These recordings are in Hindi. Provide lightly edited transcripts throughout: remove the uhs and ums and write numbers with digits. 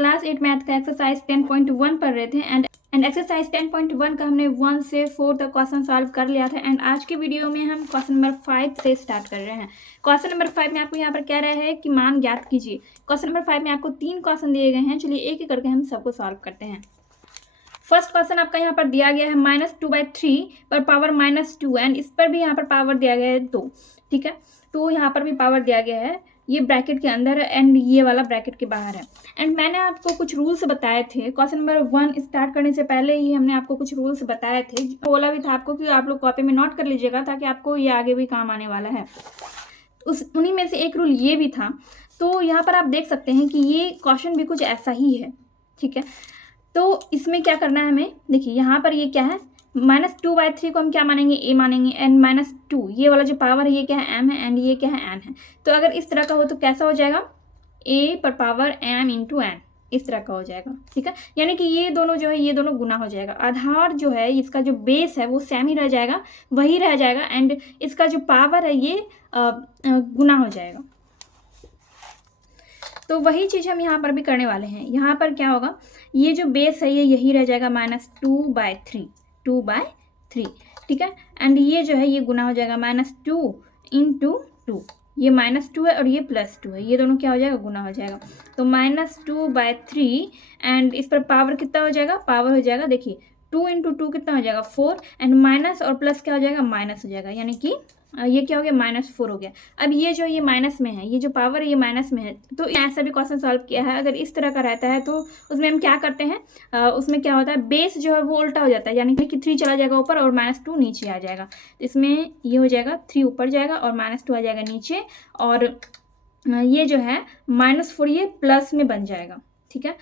क्लास 8 मैथ का एक्सरसाइज 10.1 पढ़ रहे थे एंड एक्सरसाइज 10.1 का हमने 1 से 4 तक क्वेश्चन सॉल्व कर लिया था। एंड आज के वीडियो में हम क्वेश्चन नंबर 5 से स्टार्ट कर रहे हैं। क्वेश्चन नंबर 5 में आपको यहाँ पर कह रहे हैं कि मान ज्ञात कीजिए। क्वेश्चन नंबर 5 में आपको 3 क्वेश्चन दिए गए हैं। चलिए एक एक करके हम सबको सॉल्व करते हैं। फर्स्ट क्वेश्चन आपका यहाँ पर दिया गया है -2/3 पर पावर -2 एंड इस पर भी यहाँ पर पावर दिया गया है 2। ठीक है, तो यहाँ पर भी पावर दिया गया है, ये ब्रैकेट के अंदर एंड ये वाला ब्रैकेट के बाहर है। एंड मैंने आपको कुछ रूल्स बताए थे क्वेश्चन नंबर 1 स्टार्ट करने से पहले ही हमने आपको कुछ रूल्स बताए थे। बोला भी था आपको कि आप लोग कॉपी में नोट कर लीजिएगा ताकि आपको ये आगे भी काम आने वाला है। उन्हीं में से एक रूल ये भी था। तो यहाँ पर आप देख सकते हैं कि ये क्वेश्चन भी कुछ ऐसा ही है। ठीक है, तो इसमें क्या करना है हमें, देखिए यहाँ पर ये क्या है, -2/3 को हम क्या मानेंगे, a मानेंगे एंड -2 ये वाला जो पावर है ये क्या है, m है एंड ये क्या है, n है। तो अगर इस तरह का हो तो कैसा हो जाएगा, a पर पावर m इंटू n, इस तरह का हो जाएगा। ठीक है, यानी कि ये दोनों जो है ये दोनों गुना हो जाएगा। आधार जो है इसका जो बेस है वो सेम ही रह जाएगा, वही रह जाएगा एंड इसका जो पावर है ये गुना हो जाएगा। तो वही चीज़ हम यहाँ पर भी करने वाले हैं। यहाँ पर क्या होगा, ये जो बेस है ये यही रह जाएगा -2/3, 2/3। ठीक है, एंड ये जो है ये गुना हो जाएगा -2 इंटू 2, ये -2 है और ये +2 है, ये दोनों क्या हो जाएगा, गुना हो जाएगा। तो -2/3 एंड इस पर पावर कितना हो जाएगा, पावर हो जाएगा, देखिए 2 इंटू 2 कितना हो जाएगा 4 एंड माइनस और प्लस क्या हो जाएगा, माइनस हो जाएगा, यानी कि ये क्या हो गया, -4 हो गया। अब ये जो ये माइनस में है, ये जो पावर है ये माइनस में है। तो ऐसा भी क्वेश्चन सॉल्व किया है। अगर इस तरह का रहता है तो उसमें हम क्या करते हैं, उसमें क्या होता है, बेस जो है वो उल्टा हो जाता है, यानी कि 3 चला जाएगा ऊपर और -2 नीचे आ जाएगा। इसमें ये हो जाएगा 3 ऊपर जाएगा और -2 आ जाएगा नीचे, और ये जो है -4 ये प्लस में बन जाएगा। ठीक है,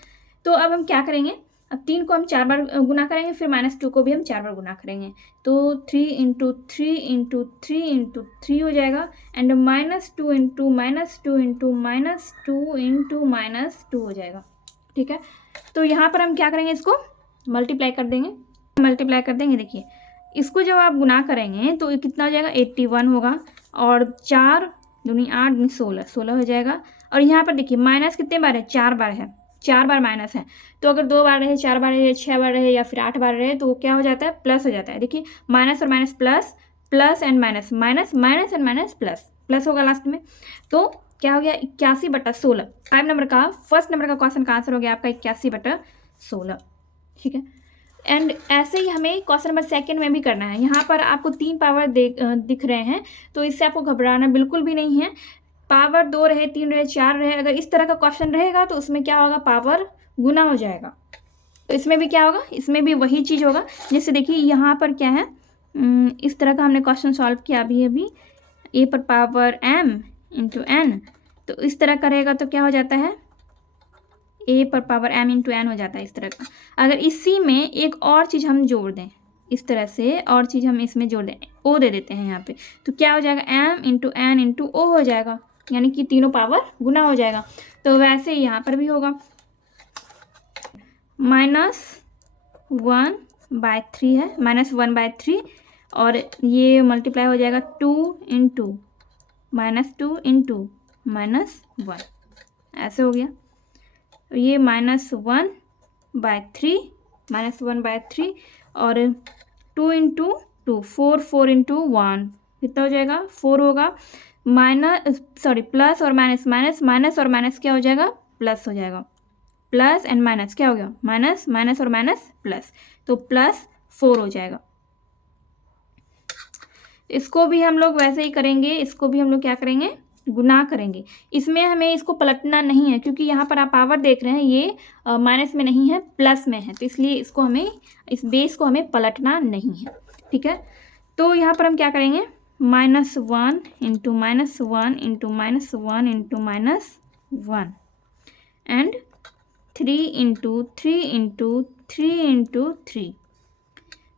तो अब हम क्या करेंगे, अब 3 को हम 4 बार गुना करेंगे, फिर -2 को भी हम 4 बार गुना करेंगे। तो 3 इंटू 3 इंटू 3 इंटू 3 हो जाएगा एंड -2 इंटू -2 इंटू -2 इंटू -2 हो जाएगा। ठीक है, तो यहाँ पर हम क्या करेंगे, इसको मल्टीप्लाई कर देंगे। देखिए इसको जब आप गुना करेंगे तो कितना हो जाएगा, 81 होगा और 4 दूनी 8 दूनी 16 हो जाएगा। और यहाँ पर देखिए माइनस कितने बार है, 4 बार है, 4 बार माइनस है। तो अगर 2 बार रहे, 4 बार रहे, 6 बार रहे या फिर 8 बार रहे तो वो क्या हो जाता है, प्लस हो जाता है। देखिए माइनस और minus plus, plus and minus, minus and minus plus होगा लास्ट में। तो क्या हो गया, 81/16। 5 नंबर का फर्स्ट नंबर का क्वेश्चन का आंसर हो गया आपका 81/16। ठीक है, एंड ऐसे ही हमें क्वेश्चन नंबर 2 में भी करना है। यहाँ पर आपको 3 पावर दिख रहे हैं, तो इससे आपको घबराना बिल्कुल भी नहीं है। पावर 2 रहे, 3 रहे, 4 रहे, अगर इस तरह का क्वेश्चन रहेगा तो उसमें क्या होगा, पावर गुना हो जाएगा। तो इसमें भी क्या होगा, इसमें भी वही चीज़ होगा। जैसे देखिए यहाँ पर क्या है, इस तरह का हमने क्वेश्चन सॉल्व किया अभी a पर पावर m इंटू n, तो इस तरह का रहेगा तो क्या हो जाता है, a पर पावर m इंटू n हो जाता है इस तरह का। अगर इसी में एक और चीज़ हम जोड़ दें, इस तरह से और चीज़ हम इसमें जोड़ दें, o दे देते हैं यहाँ पे, तो क्या हो जाएगा, m into n into o हो जाएगा, यानी कि तीनों पावर गुना हो जाएगा। तो वैसे ही यहाँ पर भी होगा, -1/3 है, -1/3 और ये मल्टीप्लाई हो जाएगा 2 इंटू -2 इंटू -1, ऐसे हो गया। तो ये -1/3 और 2 इंटू 2, 4 इंटू 1 कितना हो जाएगा, 4 होगा। प्लस और माइनस, माइनस और माइनस क्या हो जाएगा, प्लस हो जाएगा। प्लस एंड माइनस क्या हो गया, माइनस और माइनस प्लस, तो +4 हो जाएगा। इसको भी हम लोग वैसे ही करेंगे, इसको भी हम लोग क्या करेंगे, गुना करेंगे। इसमें हमें इसको पलटना नहीं है क्योंकि यहाँ पर आप पावर देख रहे हैं ये माइनस में नहीं है, प्लस में है, तो इसलिए इसको हमें, इस बेस को हमें पलटना नहीं है। ठीक है, तो यहाँ पर हम क्या करेंगे, -1 into -1 into -1 into -1 and 3 into 3 into 3 into 3।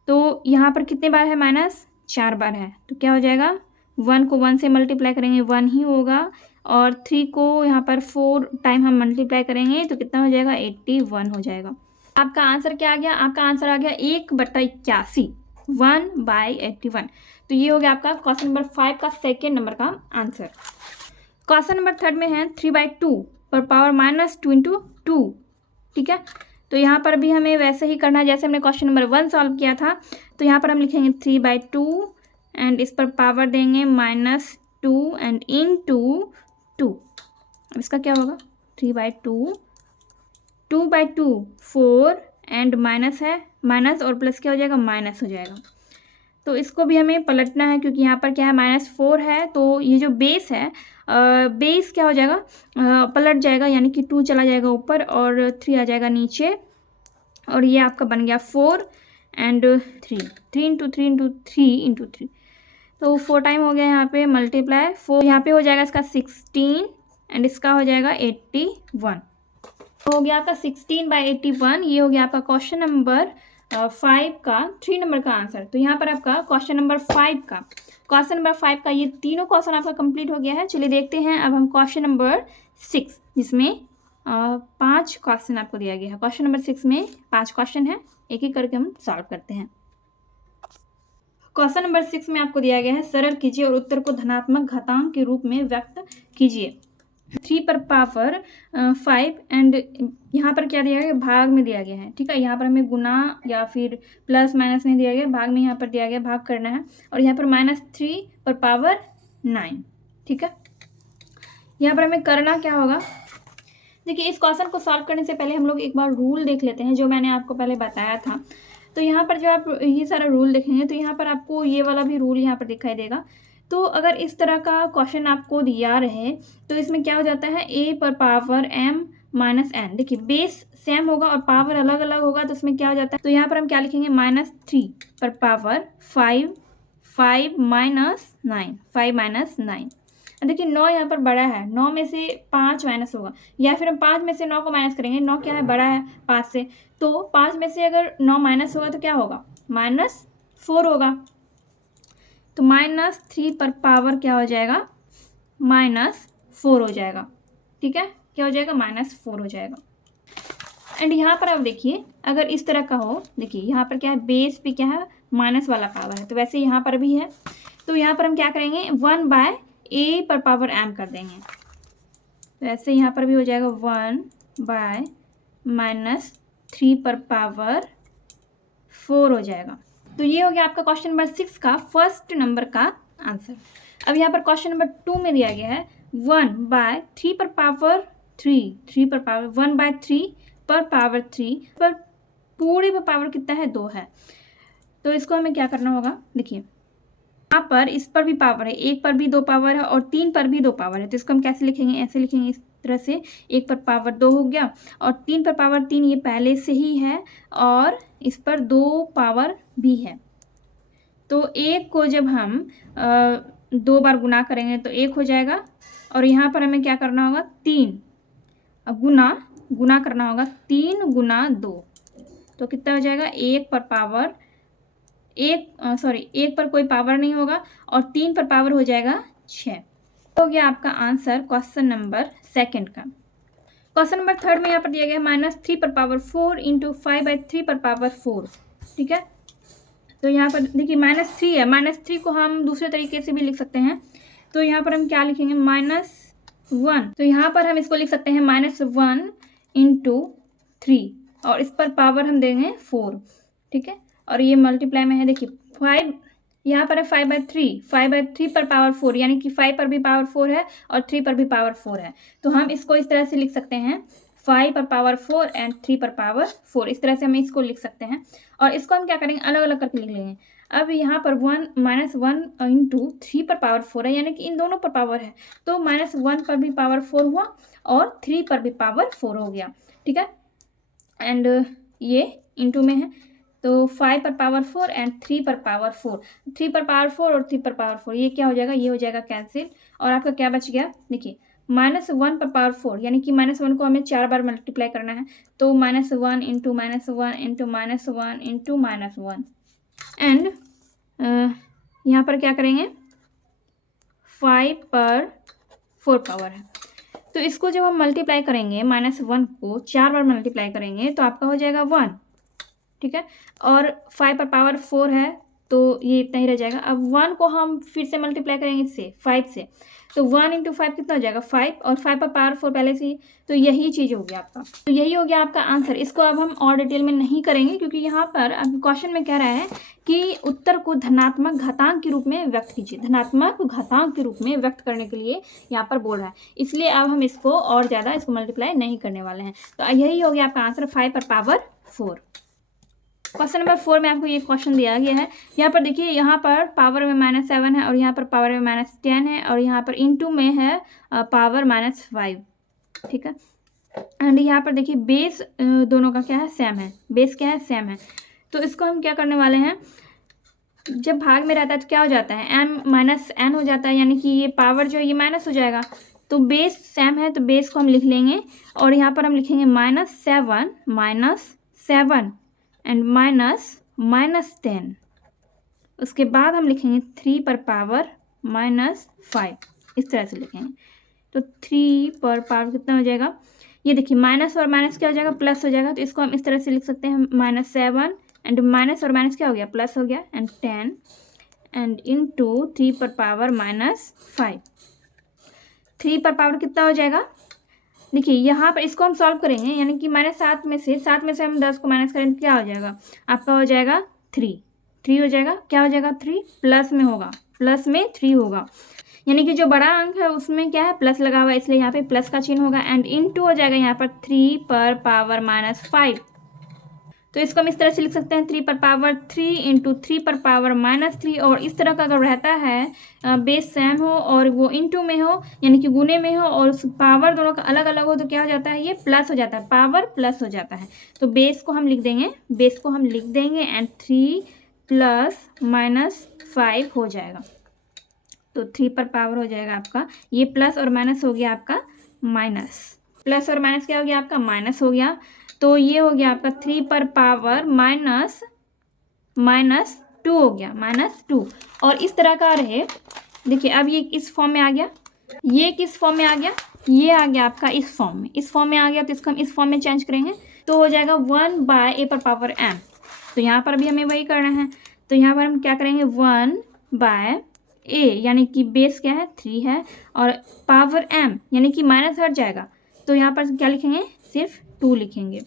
तो यहाँ पर कितने बार है माइनस, 4 बार है, तो क्या हो जाएगा, 1 को 1 से मल्टीप्लाई करेंगे 1 ही होगा, और 3 को यहाँ पर 4 टाइम हम मल्टीप्लाई करेंगे तो कितना हो जाएगा, 81 हो जाएगा। आपका आंसर क्या आ गया, आपका आंसर आ गया 1/81, 1/81। तो ये हो गया आपका क्वेश्चन नंबर 5 का 2nd नंबर का आंसर। क्वेश्चन नंबर 3rd में है 3/2 पर पावर -2 इंटू 2 ठीक है। तो यहाँ पर भी हमें वैसे ही करना है जैसे हमने क्वेश्चन नंबर 1 सॉल्व किया था। तो यहाँ पर हम लिखेंगे 3/2 एंड इस पर पावर देंगे -2 एंड इनटू 2। अब इसका क्या होगा 3/2, 2/2 4 एंड माइनस है, माइनस और प्लस क्या हो जाएगा माइनस हो जाएगा। तो इसको भी हमें पलटना है क्योंकि यहाँ पर क्या है -4 है, तो ये जो बेस है बेस क्या हो जाएगा पलट जाएगा, यानी कि 2 चला जाएगा ऊपर और 3 आ जाएगा नीचे, और ये आपका बन गया 4 एंड 3, 3 इंटू 3 इंटू 3 इंटू 3, तो 4 टाइम हो गया यहाँ पे मल्टीप्लाई 4, यहाँ पे हो जाएगा इसका 16 एंड इसका हो जाएगा 81। तो हो गया आपका 16/81। ये हो गया आपका क्वेश्चन नंबर 5 का 3 नंबर का आंसर। तो यहाँ पर आपका क्वेश्चन नंबर 5 का ये तीनों क्वेश्चन आपका कंप्लीट हो गया है। चलिए देखते हैं अब हम क्वेश्चन नंबर 6, जिसमें 5 क्वेश्चन आपको दिया गया है। क्वेश्चन नंबर 6 में 5 क्वेश्चन है, एक एक करके हम सॉल्व करते हैं। क्वेश्चन नंबर 6 में आपको दिया गया है सरल कीजिए और उत्तर को धनात्मक घातांक के रूप में व्यक्त कीजिए। 3 पर पावर 5 एंड यहाँ पर क्या दिया गया भाग में दिया गया है, ठीक है। यहाँ पर हमें गुना या फिर प्लस माइनस नहीं दिया गया, भाग में यहाँ पर दिया गया भाग करना है, और यहाँ पर -3 पर पावर 9, ठीक है। यहाँ पर हमें करना क्या होगा, देखिए इस क्वेश्चन को सॉल्व करने से पहले हम लोग एक बार रूल देख लेते हैं जो मैंने आपको पहले बताया था। तो यहाँ पर जो आप ये सारा रूल देखेंगे तो यहाँ पर आपको ये वाला भी रूल यहाँ पर दिखाई देगा। तो अगर इस तरह का क्वेश्चन आपको दिया रहे तो इसमें क्या हो जाता है a पर पावर m माइनस n, देखिए बेस सेम होगा और पावर अलग अलग होगा, तो इसमें क्या हो जाता है, तो यहाँ पर हम क्या लिखेंगे -3 पर पावर 5, 5 माइनस 9, 5 माइनस 9। देखिए 9 यहाँ पर बड़ा है, 9 में से 5 माइनस होगा, या फिर हम 5 में से 9 को माइनस करेंगे, 9 क्या है बड़ा है 5 से, तो 5 में से अगर 9 माइनस होगा तो क्या होगा -4 होगा। तो -3 पर पावर क्या हो जाएगा -4 हो जाएगा, ठीक है। क्या हो जाएगा -4 हो जाएगा। एंड यहाँ पर आप देखिए अगर इस तरह का हो, देखिए यहाँ पर क्या है बेस पे क्या है माइनस वाला पावर है, तो वैसे यहाँ पर भी है। तो यहाँ पर हम क्या करेंगे 1/a पर पावर m कर देंगे, तो ऐसे यहाँ पर भी हो जाएगा 1/-3 पर पावर 4 हो जाएगा। तो ये हो गया आपका क्वेश्चन नंबर 6 का फर्स्ट नंबर का आंसर। अब यहाँ पर क्वेश्चन नंबर 2 में दिया गया है 1/3 पर पावर 3, 3 पर पावर 1/3 पर पावर 3 पर पूरे पर पावर कितना है 2 है। तो इसको हमें क्या करना होगा, देखिए यहाँ पर इस पर भी पावर है, 1 पर भी 2 पावर है और 3 पर भी 2 पावर है, तो इसको हम कैसे लिखेंगे, ऐसे लिखेंगे इस तरह से, 1 पर पावर 2 हो गया और 3 पर पावर 3 ये पहले से ही है और इस पर 2 पावर भी है। तो 1 को जब हम 2 बार गुना करेंगे तो 1 हो जाएगा, और यहाँ पर हमें क्या करना होगा 3 गुना करना होगा, 3 गुना 2, तो कितना हो जाएगा 1 पर पावर 1 पर कोई पावर नहीं होगा और 3 पर पावर हो जाएगा 6। हो गया आपका आंसर क्वेश्चन नंबर 2 का। क्वेश्चन नंबर 3 में यहाँ पर दिया गया -3 पर पावर 4 इंटू 5/3 पर पावर 4, ठीक है। तो यहाँ पर देखिए -3 है, -3 को हम दूसरे तरीके से भी लिख सकते हैं। तो यहाँ पर हम क्या लिखेंगे -1, तो यहाँ पर हम इसको लिख सकते हैं -1 इंटू 3 और इस पर पावर हम देंगे 4, ठीक है। और ये मल्टीप्लाई में है, देखिए 5 यहाँ पर है 5/3 पर पावर 4, यानी कि 5 पर भी पावर 4 है और 3 पर भी पावर 4 है। तो हम इसको इस तरह से लिख सकते हैं 5 पर पावर 4 एंड 3 पर पावर 4, इस तरह से हम इसको लिख सकते हैं। और इसको हम क्या करेंगे अलग अलग करके लिख लेंगे। अब यहाँ पर -1 इंटू 3 पर पावर 4 है, यानी कि इन दोनों पर पावर है, तो -1 पर भी पावर 4 हुआ और 3 पर भी पावर 4 हो गया, ठीक है। एंड ये इंटू में है, तो 5 पर पावर 4 एंड 3 पर पावर 4, 3 पर पावर 4 और 3 पर पावर 4, ये क्या हो जाएगा, ये हो जाएगा कैंसिल। और आपका क्या बच गया, देखिए -1 पर पावर 4, यानी कि -1 को हमें 4 बार मल्टीप्लाई करना है, तो -1 इंटू -1 इंटू -1 इंटू -1 एंड यहाँ पर क्या करेंगे 5 पर 4 पावर है, तो इसको जब हम मल्टीप्लाई करेंगे -1 को 4 बार मल्टीप्लाई करेंगे तो आपका हो जाएगा 1, ठीक है। और 5 पर पावर 4 है तो ये इतना ही रह जाएगा। अब 1 को हम फिर से मल्टीप्लाई करेंगे इससे 5 से, तो 1 × 5 कितना हो जाएगा 5, और 5 पर पावर 4 पहले से ही, तो यही चीज़ हो गया आपका। तो यही हो गया आपका आंसर। इसको अब हम और डिटेल में नहीं करेंगे, क्योंकि यहाँ पर अब क्वेश्चन में कह रहा है कि उत्तर को धनात्मक घातांक के रूप में व्यक्त कीजिए। धनात्मक घातांक के रूप में व्यक्त करने के लिए यहाँ पर बोल रहा है, इसलिए अब हम इसको और ज़्यादा इसको मल्टीप्लाई नहीं करने वाले हैं। तो यही हो गया आपका आंसर 5 पर पावर 4। क्वेश्चन नंबर 4 में आपको ये क्वेश्चन दिया गया है। यहाँ पर देखिए, यहाँ पर पावर में -7 है और यहाँ पर पावर में -10 है और यहाँ पर इनटू में है पावर -5, ठीक है। एंड यहाँ पर देखिए बेस दोनों का क्या है, सेम है। बेस क्या है, सेम है। तो इसको हम क्या करने वाले हैं, जब भाग में रहता है तो क्या हो जाता है, m-n हो जाता है, यानी कि ये पावर जो है ये माइनस हो जाएगा। तो बेस सेम है तो बेस को हम लिख लेंगे और यहाँ पर हम लिखेंगे -7 एंड -10। उसके बाद हम लिखेंगे 3 पर पावर -5, इस तरह से लिखेंगे। तो 3 पर पावर कितना हो जाएगा, ये देखिए माइनस और माइनस क्या हो जाएगा, प्लस हो जाएगा। तो इसको हम इस तरह से लिख सकते हैं -7 एंड माइनस और माइनस क्या हो गया, प्लस हो गया, एंड 10 एंड इनटू 3 पर पावर -5। 3 पर पावर कितना हो जाएगा, देखिए यहाँ पर इसको हम सॉल्व करेंगे, यानी कि -7 में से हम 10 को माइनस करें तो क्या हो जाएगा आपका, हो जाएगा 3 हो जाएगा, क्या हो जाएगा 3 प्लस में होगा, प्लस में 3 होगा, यानी कि जो बड़ा अंक है उसमें क्या है, प्लस लगा हुआ है, इसलिए यहाँ पे प्लस का चिन्ह होगा। एंड इनटू हो जाएगा यहाँ पर 3 पर पावर -5। तो इसको हम इस तरह से लिख सकते हैं 3 पर पावर 3 इंटू 3 पर पावर -3। और इस तरह का अगर रहता है बेस सेम हो और वो इंटू में हो, यानी कि गुने में हो, और उस पावर दोनों का अलग अलग हो, तो क्या हो जाता है, ये प्लस हो जाता है, पावर प्लस हो जाता है। तो बेस को हम लिख देंगे एंड 3 प्लस -5 हो जाएगा। तो 3 पर पावर हो जाएगा आपका, ये प्लस और माइनस हो गया आपका माइनस, प्लस और माइनस क्या हो गया आपका, माइनस हो गया। तो ये हो गया आपका 3 पर पावर -2 हो गया, -2। और इस तरह का रहे, देखिए अब ये इस फॉर्म में आ गया, ये किस फॉर्म में आ गया, ये आ गया आपका इस फॉर्म में आ गया। तो इसको हम इस फॉर्म में चेंज करेंगे तो हो जाएगा 1/a पर पावर m। तो यहाँ पर भी हमें वही करना है। तो यहाँ पर हम क्या करेंगे, 1/a, यानी कि बेस क्या है 3 है, और पावर m यानी कि माइनस हट जाएगा, तो यहाँ पर क्या लिखेंगे, सिर्फ 2 लिखेंगे।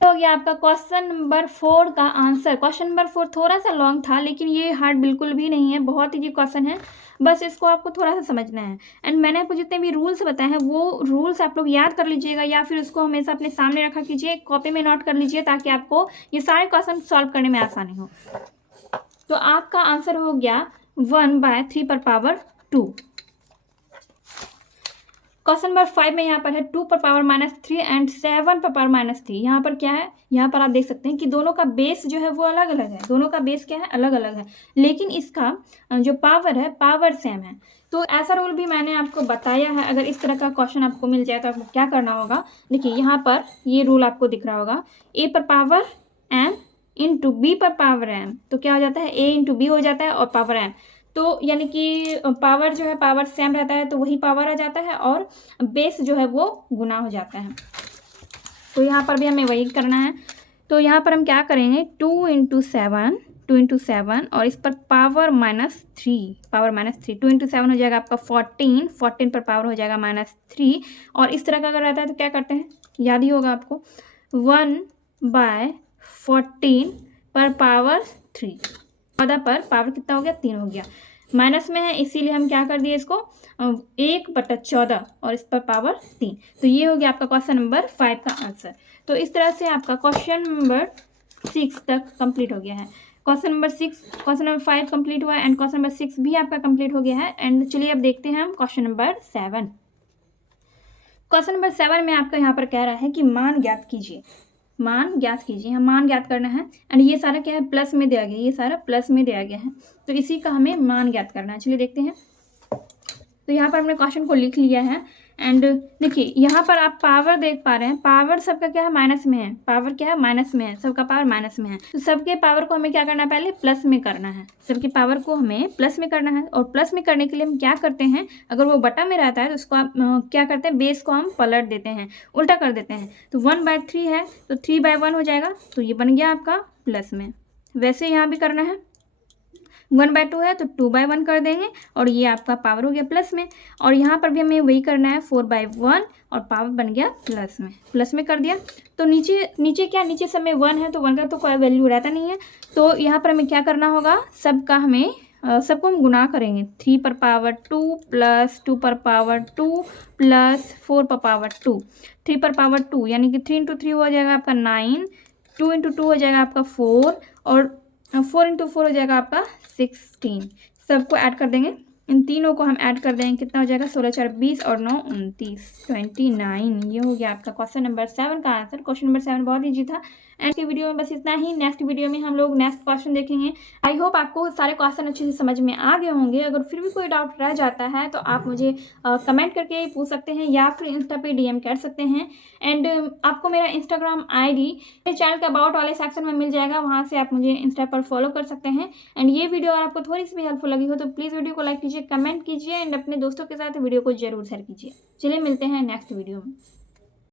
तो हो गया आपका क्वेश्चन नंबर 4 का आंसर। क्वेश्चन नंबर 4 थोड़ा सा लॉन्ग था, लेकिन ये हार्ड बिल्कुल भी नहीं है, बहुत इजी क्वेश्चन है, बस इसको आपको थोड़ा सा समझना है। एंड मैंने आपको जितने भी रूल्स बताए हैं वो रूल्स आप लोग याद कर लीजिएगा, या फिर उसको हमेशा अपने सामने रखा कीजिए, कॉपी में नोट कर लीजिए, ताकि आपको ये सारे क्वेश्चन सॉल्व करने में आसानी हो। तो आपका आंसर हो गया 1/3 पर पावर 2। क्वेश्चन नंबर 5 में यहाँ पर है 2 पर पावर -3 एंड 7 पर पावर -3। यहाँ पर क्या है, यहाँ पर आप देख सकते हैं कि दोनों का बेस जो है वो अलग अलग है, दोनों का बेस क्या है, अलग अलग है, लेकिन इसका जो पावर है, पावर सेम है। तो ऐसा रूल भी मैंने आपको बताया है। अगर इस तरह का क्वेश्चन आपको मिल जाए तो आपको क्या करना होगा, देखिए यहाँ पर ये रूल आपको दिख रहा होगा, a पर पावर m इंटू b पर पावर m। तो क्या हो जाता है, a इंटू b हो जाता है और पावर m, तो यानी कि पावर जो है, पावर सेम रहता है तो वही पावर आ जाता है, और बेस जो है वो गुना हो जाता है। तो यहाँ पर भी हमें वही करना है। तो यहाँ पर हम क्या करेंगे, 2 × 7 और इस पर पावर -3, 2 × 7 हो जाएगा आपका 14 पर पावर हो जाएगा -3। और इस तरह का अगर रहता है तो क्या करते हैं, याद ही होगा आपको, 1/14 पर पावर 3, 14 पर पावर कितना हो गया, 3 हो गया। माइनस में है इसीलिए हम क्या कर दिए इसको 1/14 और इस पर पावर 3। तो ये हो गया आपका क्वेश्चन नंबर 5 का आंसर। तो इस तरह से आपका क्वेश्चन नंबर 6 तक कंप्लीट हो गया है। क्वेश्चन नंबर 5 कंप्लीट हुआ है एंड क्वेश्चन नंबर 6 भी आपका कंप्लीट हो गया है। एंड चलिए अब देखते हैं हम क्वेश्चन नंबर 7। क्वेश्चन नंबर 7 में आपका यहाँ पर कह रहा है कि मान ज्ञात कीजिए, मान ज्ञात कीजिए, हम मान ज्ञात करना है। एंड ये सारा क्या है, प्लस में दिया गया, ये सारा प्लस में दिया गया है, तो इसी का हमें मान ज्ञात करना है। चलिए देखते हैं। तो यहाँ पर हमने क्वेश्चन को लिख लिया है। एंड देखिए यहाँ पर आप पावर देख पा रहे हैं, पावर सबका क्या है, माइनस में है, पावर क्या है, माइनस में है, सबका पावर माइनस में है। तो सबके पावर को हमें क्या करना है, पहले प्लस में करना है, सबके पावर को हमें प्लस में करना है। और प्लस में करने के लिए हम क्या करते हैं, अगर वो बटा में रहता है तो उसको आप क्या करते हैं, बेस को हम पलट देते हैं, उल्टा कर देते हैं। तो 1/3 है तो 3/1 हो जाएगा, तो ये बन गया आपका प्लस में। वैसे यहाँ भी करना है, 1/2 है तो 2/1 कर देंगे और ये आपका पावर हो गया प्लस में। और यहाँ पर भी हमें वही करना है 4/1 और पावर बन गया प्लस में कर दिया। तो नीचे क्या, नीचे सब में 1 है तो 1 का तो कोई वैल्यू रहता नहीं है। तो यहाँ पर हमें क्या करना होगा, सबको हम गुना करेंगे। 3 पर पावर 2 प्लस 2 पर पावर 2 प्लस 4 पर पावर 2। 3 पर पावर 2 यानी कि 3 × 3 हो जाएगा आपका 9, 2 × 2 हो जाएगा आपका 4 और 4 × 4 हो जाएगा आपका 16। सबको ऐड कर देंगे, इन तीनों को हम ऐड कर देंगे, कितना हो जाएगा 16 4 20 और 9 29, 29। ये हो गया आपका क्वेश्चन नंबर 7 का आंसर। क्वेश्चन नंबर 7 बहुत ईजी था। एंड की वीडियो में बस इतना ही। नेक्स्ट वीडियो में हम लोग नेक्स्ट क्वेश्चन देखेंगे। आई होप आपको सारे क्वेश्चन अच्छे से समझ में आ गए होंगे। अगर फिर भी कोई डाउट रह जाता है तो आप मुझे कमेंट करके पूछ सकते हैं या फिर इंस्टा पे DM कर सकते हैं। एंड आपको मेरा इंस्टाग्राम ID मेरे चैनल के अबाउट वाले सेक्शन में मिल जाएगा, वहाँ से आप मुझे इंस्टा पर फॉलो कर सकते हैं। एंड ये वीडियो अगर आपको थोड़ी सी भी हेल्पफुल लगी हो तो प्लीज़ वीडियो को लाइक कीजिए, कमेंट कीजिए एंड अपने दोस्तों के साथ वीडियो को जरूर शेयर कीजिए। चलिए मिलते हैं नेक्स्ट वीडियो में।